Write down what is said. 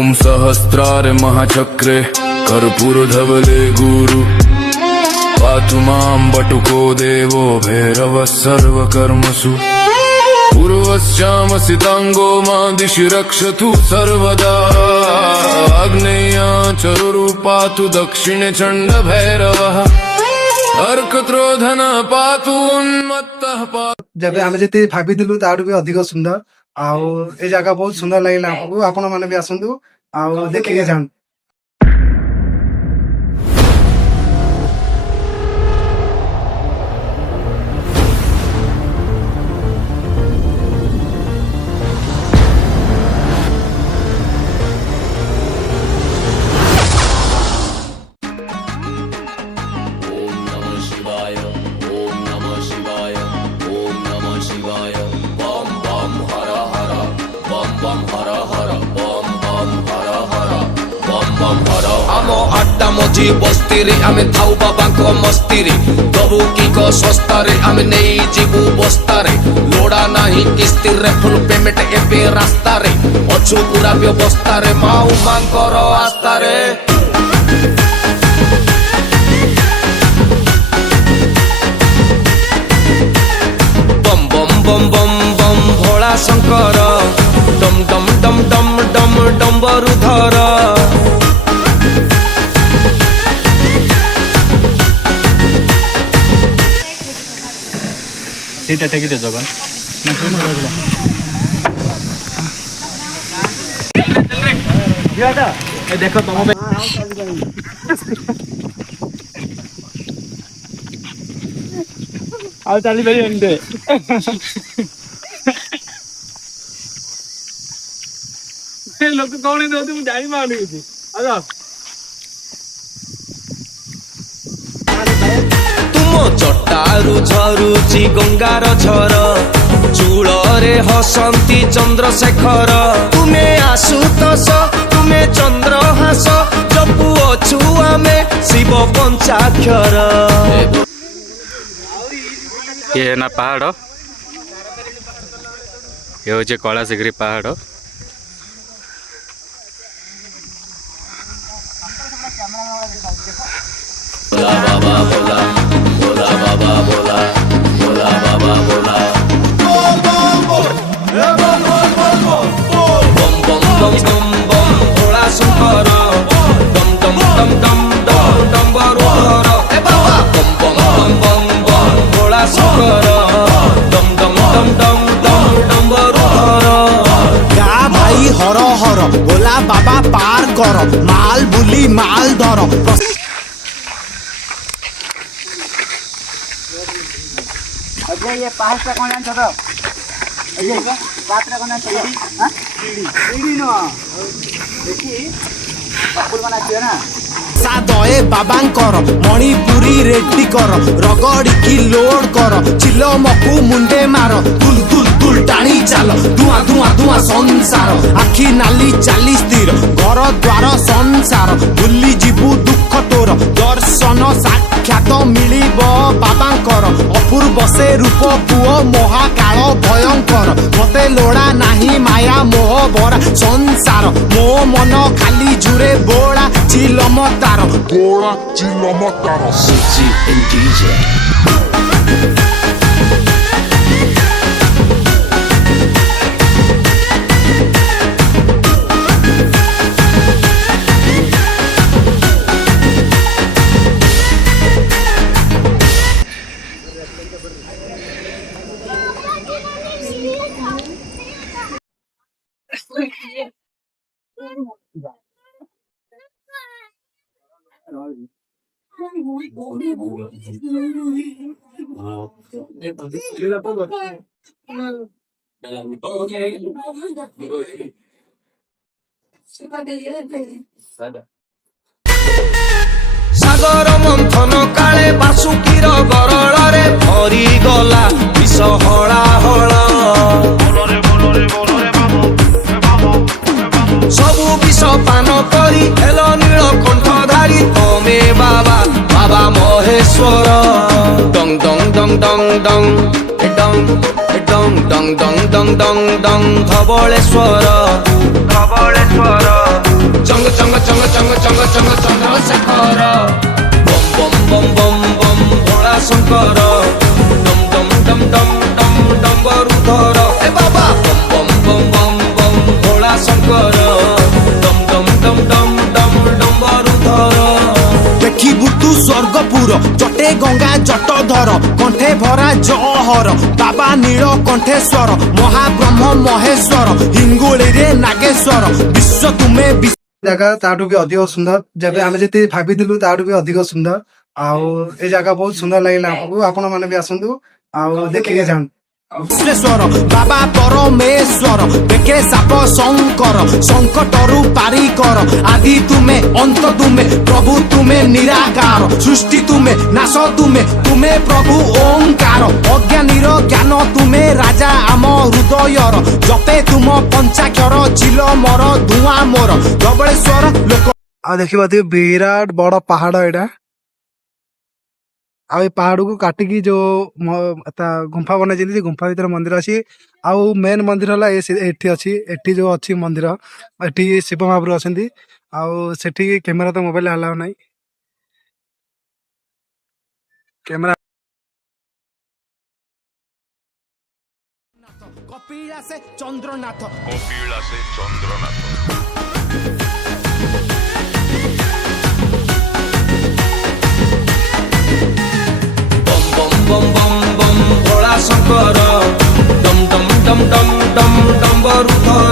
ओम सहस्रार महाचक्रे कर्पूरधवले गुरु पातु मां बटुको देवो भैरवः सर्वकर्मसु पूर्वश्चामसितांगो मां दिशि रक्षतु सर्वदा आग्नेयाचरुरु पातु दक्षिणे चण्डभैरवः अर्कक्रोधन पातु उन्मत्तः पातु। जब आम जी भाभी ताठू भी अधिक सुंदर आउ ए जगह बहुत सुंदर लगे आपको आपण मैंने भी आसतु आउ देखिए जान। आमो आड्डा मझी बस्ती आमे थाउ बाबा मस्ती दबु की सस्तारे आमे नहीं जीवु बस्तारे लोड़ा नहीं किस्ती रे फुल पेमेंट एबे रास्ता रे अछु पूरा व्यवस्था रे माऊ मांकर आस्था रे। बम बम बम बम बम भोला शंकर डम डम डम डम डम डम्बरु धर सीटा टेकी दे जगन देखो तुम ଆଉ ଚାଲି ପାରିବନି ଟେ ଲୋକ କଣ ଦଉଛୁ ମୁଁ ଜାଣିପାରୁନି କିଛି। तुम चट्टारू झरुची गंगार झर चूଳରେ हसंती चंद्रशेखर तुमे आशुतोष तुमे चंद्रहास जपु अछु आमे शिव पंचाक्षर। ये है ना पहाड़ ये हूँ कैलाशगिरी पहाड़ बोला बाबा बोला बोला बाबा बोला बोला बाबा बोला बम बम बम बम बम भोला शंकर डम डम डम डम डम डम्बरु धर ए बाबा बम बम बम बम बम भोला शंकर डम डम डम डम डम डम्बरु धर। गा भाई हर हर भोला बाबा पार कर माल बुली माल धर। अजय ये पहाड़ से कौन जान छोटो अजय बात रे कौन जान छोटो हां सीढ़ी नो देखी पापुल बना छियो ना सादए बाबांकर मणिपुरी रेड्डी कर रगड़ी की लोड कर चिलो मकु मुंडे मार दुल दुल दुल टाणी चाल धुआं धुआं धुआं संसार आखि नाली चाली स्थिर घर द्वार संसार भूली जीवु दुख तोर दर्शन साक्षात मिलिब बाबांकर अपूर्व से रूप पुओ महाकाल भयंकर मते लोड़ा नाही माया मोह भरा संसार मो मन खाली झुरे बोला चिलमतार बोला चिलमतार Suji and DJ सागर मंथन काले बासुकीर गरଳରେ भरी गला विष हला हला सबु विष पान करी हेल नील कंठधारी तमे बाबा बाबा महेश्वर डंग डंग डंग डंग डंग डंग डंग डंग डंग डंग डंग डंग धवलेश्वर धवलेश्वर ଠାକୁର ଜଟେ ଗଙ୍ଗା ଜଟଧର କଣ୍ଠେ ଭରା ଜହର ବାବା ନୀଳ କଣ୍ଠେଶ୍ୱର ମହାବ୍ରହ୍ମ ମହେଶ୍ୱର ହିଙ୍ଗୁଳିରେ ନାଗେଶ୍ୱର ବିଶ୍ୱ ତୁମେ ଜାଗା ତାଠୁ ବି ଅଧିକ ସୁନ୍ଦର ଯେବେ ଆମେ ଯେତିକି ଭାବିଥିଲୁ ତାଠୁ ବି ଅଧିକ ସୁନ୍ଦର ଆଉ ଏ ଜାଗା ବହୁତ ସୁନ୍ଦର ଲାଗିଲା ଆମକୁ ଆପଣ ମାନେ ବି ଆସନ୍ତୁ ଆଉ ଦେଖିକି ଯାଆନ୍ତୁ। ବିଶ୍ବେଶ୍ୱର ବାବା ପରମେଶ୍ୱର ବେକେ ସାପ ଶଙ୍କର ସଂକଟରୁ ପାରିକର ଆଦି ତୁମେ ଅନ୍ତ ତୁମେ ପ୍ରଭୁ ତୁମେ ନିରାକାର ସୃଷ୍ଟି ତୁମେ ନାଶ ତୁମେ ତୁମେ ପ୍ରଭୁ ଓଙ୍କାର ଅଜ୍ଞାନୀର ଜ୍ଞାନ ତୁମେ ରାଜା ଆମ ହୃଦୟର ଜପେ ତୁମ ପଞ୍ଚାକ୍ଷର ଝିଲ ମୋର ଧୂଆଁ ମୋର ଧବଳେଶ୍ୱର ଲୋକ। ଆଉ ଦେଖିପାରୁଥିବେ ବିରାଟ ବଡ ପାହାଡ ଏଇଟା ଆଉ ଏ ପାହାଡକୁ କାଟିକି ଯୋଉ ଗୁମ୍ଫା ବନାଇଛନ୍ତି ସେ ଗୁମ୍ଫା ଭିତରେ ମନ୍ଦିର ଅଛି ଆଉ ମେନ୍ ମନ୍ଦିର ହେଲା ଏଠି ଅଛି ଏଠି ଯୋଉ ଅଛି ମନ୍ଦିର ଏଠି ଶିବ ମହାପ୍ରଭୁ ଅଛନ୍ତି ଆଉ ସେଠି କ୍ୟାମେରା ତ ମୋବାଇଲ ଆଲାଉ ନାହିଁ କ୍ୟାମେରା କପିଳାସେ ଚନ୍ଦ୍ରନାଥ बम बम बम बम भोला शंकर डम डम डम डम डम डम बरुधर